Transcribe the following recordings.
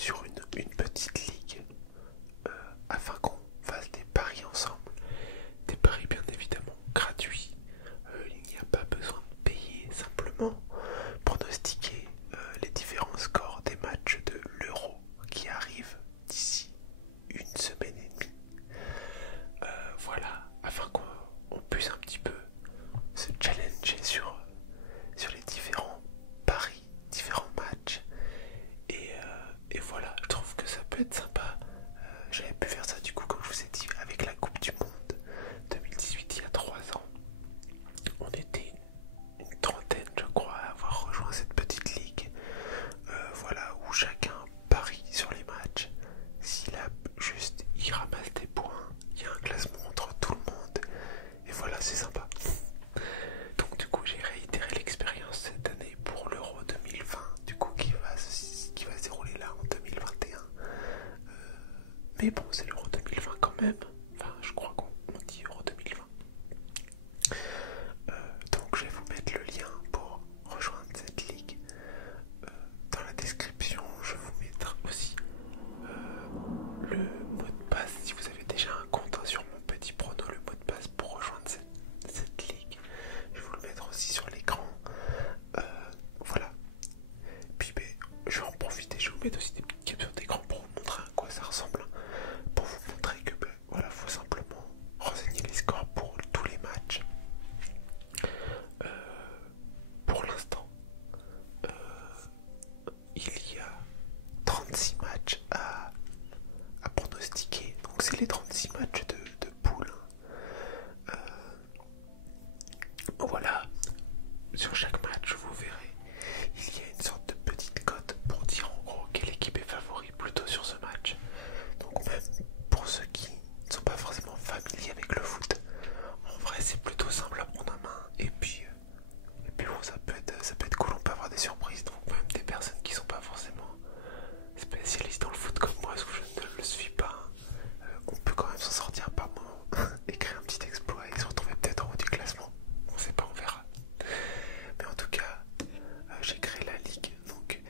sur une petite ligue afin qu'on fasse des paris ensemble. Des paris bien évidemment gratuits. Il n'y a pas besoin de payer, simplement pronostiquer les différents scores des matchs de l'Euro qui arrivent d'ici une semaine et demie. Voilà, afin qu'on puisse un petit peu se challenger sur les différents paris, différents matchs. Et voilà, je trouve que ça peut être sympa. J'avais pu faire ça du coup, comme je vous ai dit, avec la Coupe du Monde 2018, il y a 3 ans. On était une trentaine, je crois, à avoir rejoint cette petite ligue. Voilà, où chacun parie sur les matchs. S'il a juste, il ramasse des points. Il y a un classement entre tout le monde. Et voilà, c'est sympa. Donc du coup, j'ai réitéré l'expérience cette année pour l'Euro 2020, du coup, qui va se dérouler là en 2021. Mais bon, c'est l'Euro 2020 quand même. Enfin, je crois qu'on dit Euro 2020. Donc je vais vous mettre le lien pour rejoindre cette ligue dans la description. Je vais vous mettre aussi le mot de passe. Si vous avez déjà un compte sur mon petit prono, le mot de passe pour rejoindre cette ligue, je vais vous le mettre aussi sur l'écran. Voilà. Puis ben, je vais en profiter, je vais vous mettre aussi des petites captures d'écran pour vous montrer à quoi ça ressemble. Pour vous montrer que ben, voilà, faut simplement renseigner les scores pour tous les matchs. Pour l'instant, il y a 36 matchs à pronostiquer. Donc c'est les 36 matchs de poule. Voilà. Sur chaque match, vous verrez, il y a une sorte de petite cote pour dire en gros quelle équipe est favori plutôt sur ce match. Donc même pour ceux qui ne sont pas forcément familiers avec le foot, en vrai c'est plutôt simple à prendre en main. Et puis bon, ça peut être cool, on peut avoir des surprises. Donc même des personnes qui ne sont pas forcément spécialistes dans le foot comme moi, parce que je ne le suis pas, on peut quand même s'en sortir par moment et créer un petit exploit et se retrouver peut-être en haut du classement. On sait pas, on verra. Mais en tout cas, j'ai créé la ligue donc,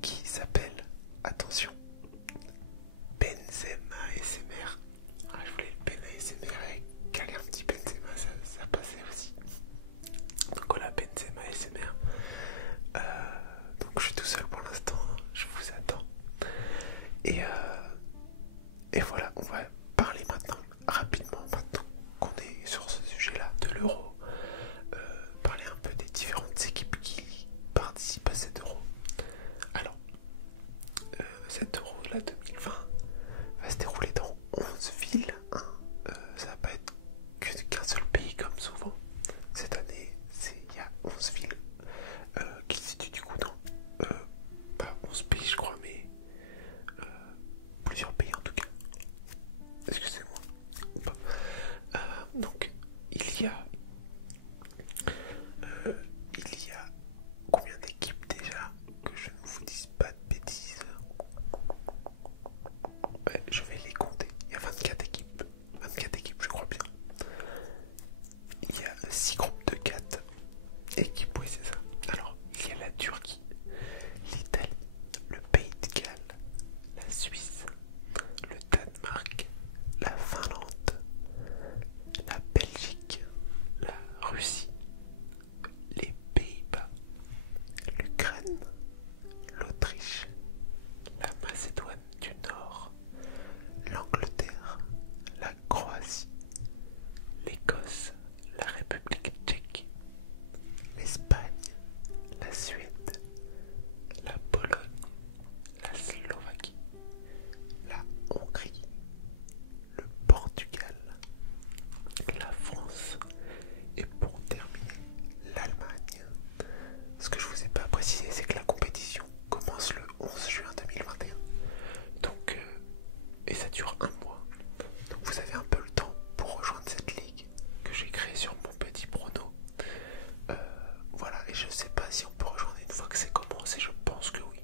qui s'appelle, attention, Benzema ASMR. Je voulais le Ben ASMR et caler un petit Benzema, ça passait aussi. Donc voilà, Benzema ASMR. Donc je suis tout seul pour l'instant, je vous attends. Et voilà, on va parler maintenant, rapidement, maintenant qu'on est sur ce sujet-là de l'Euro. Parler un peu des différentes équipes qui participent à cet Euro. Alors, cet Euro là 2020 va se dérouler dans 11 villes. Hein. Ça va pas être qu'un seul pays comme souvent. Cette année, il y a 11 villes qui se situent du coup dans pas 11 pays je crois, mais plusieurs pays en tout cas. Excusez-moi. Donc, il y a combien d'équipes déjà? Que je ne vous dise pas de bêtises. Ouais, je vais les compter. Il y a 24 équipes. 24 équipes, je crois bien. Il y a 6 groupes de 4 équipes, oui c'est ça. Alors, il y a la Turquie, l'Italie, le Pays de Galles, la Suisse, le Danemark, la Finlande, la Belgique, la Russie, les Pays-Bas, l'Ukraine, l'Autriche, la Macédoine du Nord, l'Angleterre, la Croatie, l'Écosse, la République tchèque, l'Espagne, la Suède, la Pologne, la Slovaquie, la Hongrie, le Portugal, la France et pour terminer, l'Allemagne. Ce que je vous ai pas précisé, c'est que la compétition commence le 11 juin 2021. Donc, et ça dure un mois. Donc vous avez un peu le temps pour rejoindre cette ligue que j'ai créée sur mon petit prono. Voilà, et je sais pas si on peut rejoindre une fois que c'est commencé, je pense que oui.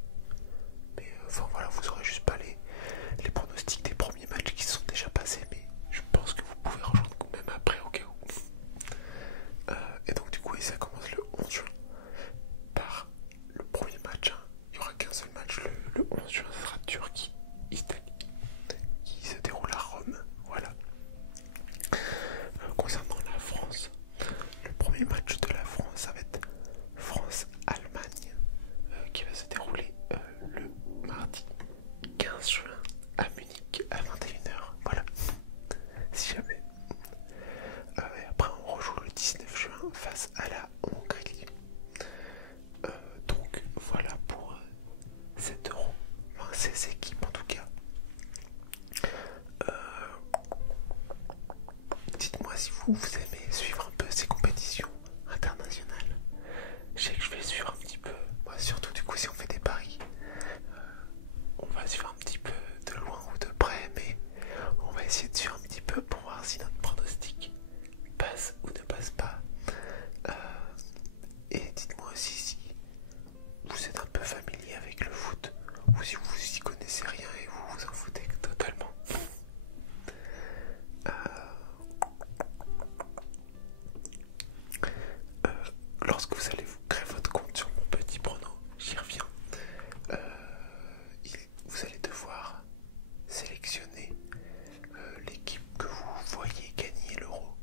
Mais enfin voilà, vous aurez juste pas les pronostics des premiers matchs qui se sont déjà passés, mais je pense que vous pouvez rejoindre quand même après au cas où. Et donc du coup, ça commence le 11 juin par le premier match. Hein. Il n'y aura qu'un seul match le 11 juin, ça sera Turquie. des équipes en tout cas. Dites-moi si vous aimez suivre un peu ces compétitions internationales. Je sais que je vais suivre un petit peu, moi surtout du coup si on fait des paris, on va suivre un petit peu de loin ou de près, mais on va essayer de suivre un petit peu pour voir si notre pronostic passe ou ne passe pas. Et dites-moi aussi si vous êtes un peu familier avec le foot ou si vous y connaissez rien et vous vous en foutez totalement. Lorsque vous allez vous créer votre compte sur mon petit prono, j'y reviens, vous allez devoir sélectionner l'équipe que vous voyez gagner l'Euro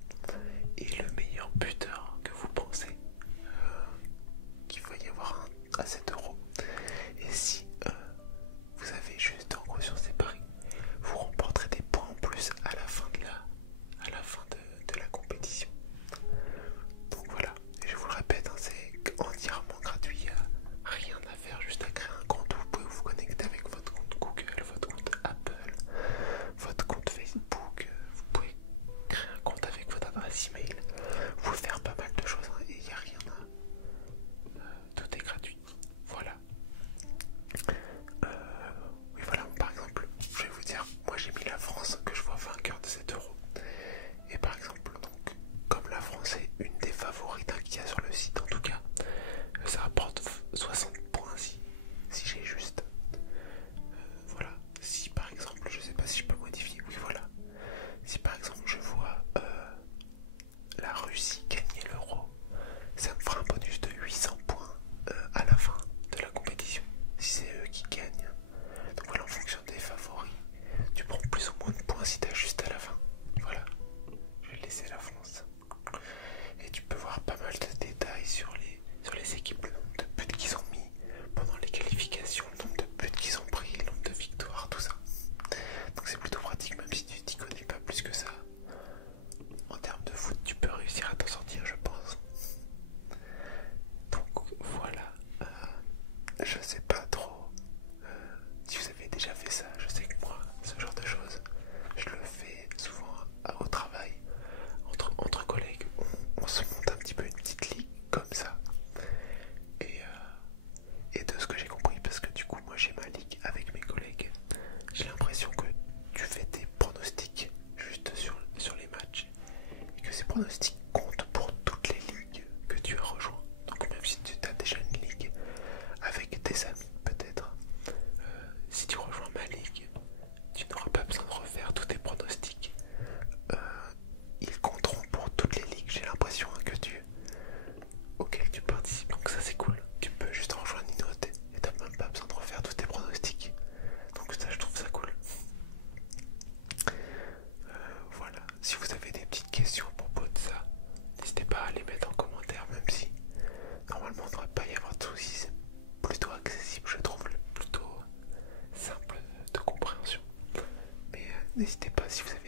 et le meilleur buteur que vous pensez qu'il va y avoir à cet Euro. Et si vous avez juste en gros sur ces paris, vous remporterez des points en plus à la fin de la compétition. Donc voilà, et je vous le répète, hein, c'est entièrement gratuit, il n'y a rien à faire, juste à créer un compte où vous pouvez vous connecter avec votre compte Google, votre compte Apple, votre compte Facebook, vous pouvez créer un compte avec votre adresse email, vous pouvez faire pas mal de choses, hein, et il n'y a rien à... tout est gratuit, voilà. Oui voilà, par exemple, je vais vous dire, moi j'ai mis la France que je vois vainqueur de cet Euro. Et par exemple, donc, comme la France est une des favorites qu'il y a sur le site, en tout cas, ça rapporte 60 points si j'ai juste. Voilà. Si par exemple, je sais pas si je peux modifier, oui voilà. Si par exemple je vois la Russie gagner l'Euro, ça me fera un bonus de 800 points à la fin de la compétition, si c'est eux qui gagnent. Donc voilà, en fonction des favoris, tu prends plus ou moins de points si tu ajustes à la fin. Voilà. Je vais laisser la France. Et tu peux voir pas mal de détails sur les équipes, le nombre de buts qu'ils ont mis pendant les qualifications, le nombre de buts qu'ils ont pris, le nombre de victoires, tout ça. Donc c'est plutôt pratique, même si tu t'y connais pas plus que ça. En termes de foot, tu peux réussir à t'en sortir, je pense. Donc voilà. Je sais pas trop si vous avez déjà fait ça. Je sais que moi, ce genre de choses, je le fais souvent au travail. Entre collègues, on se monte un petit peu une petite ligue comme ça. Et de ce que j'ai compris, parce que du coup moi j'ai ma ligue avec mes collègues, j'ai l'impression que tu fais tes pronostics juste sur les matchs et que ces pronostics comptent pour toutes les ligues que tu as rejoint. Donc même si tu as déjà une ligue avec tes amis peut-être, si tu rejoins ma ligue, tu n'auras pas besoin de refaire tous tes pronostics. Ils compteront pour toutes les ligues, j'ai l'impression, hein, auxquelles tu participes. Donc ça c'est cool. Tu peux juste en rejoindre une autre et t'as même pas besoin de refaire tous tes pronostics. Donc ça, je trouve ça cool. Voilà. Si vous avez des petites questions à propos de ça, n'hésitez pas à les mettre en commentaire, même si normalement il ne devrait pas y avoir de soucis. C'est plutôt accessible, je trouve, plutôt simple de compréhension. Mais n'hésitez pas si vous avez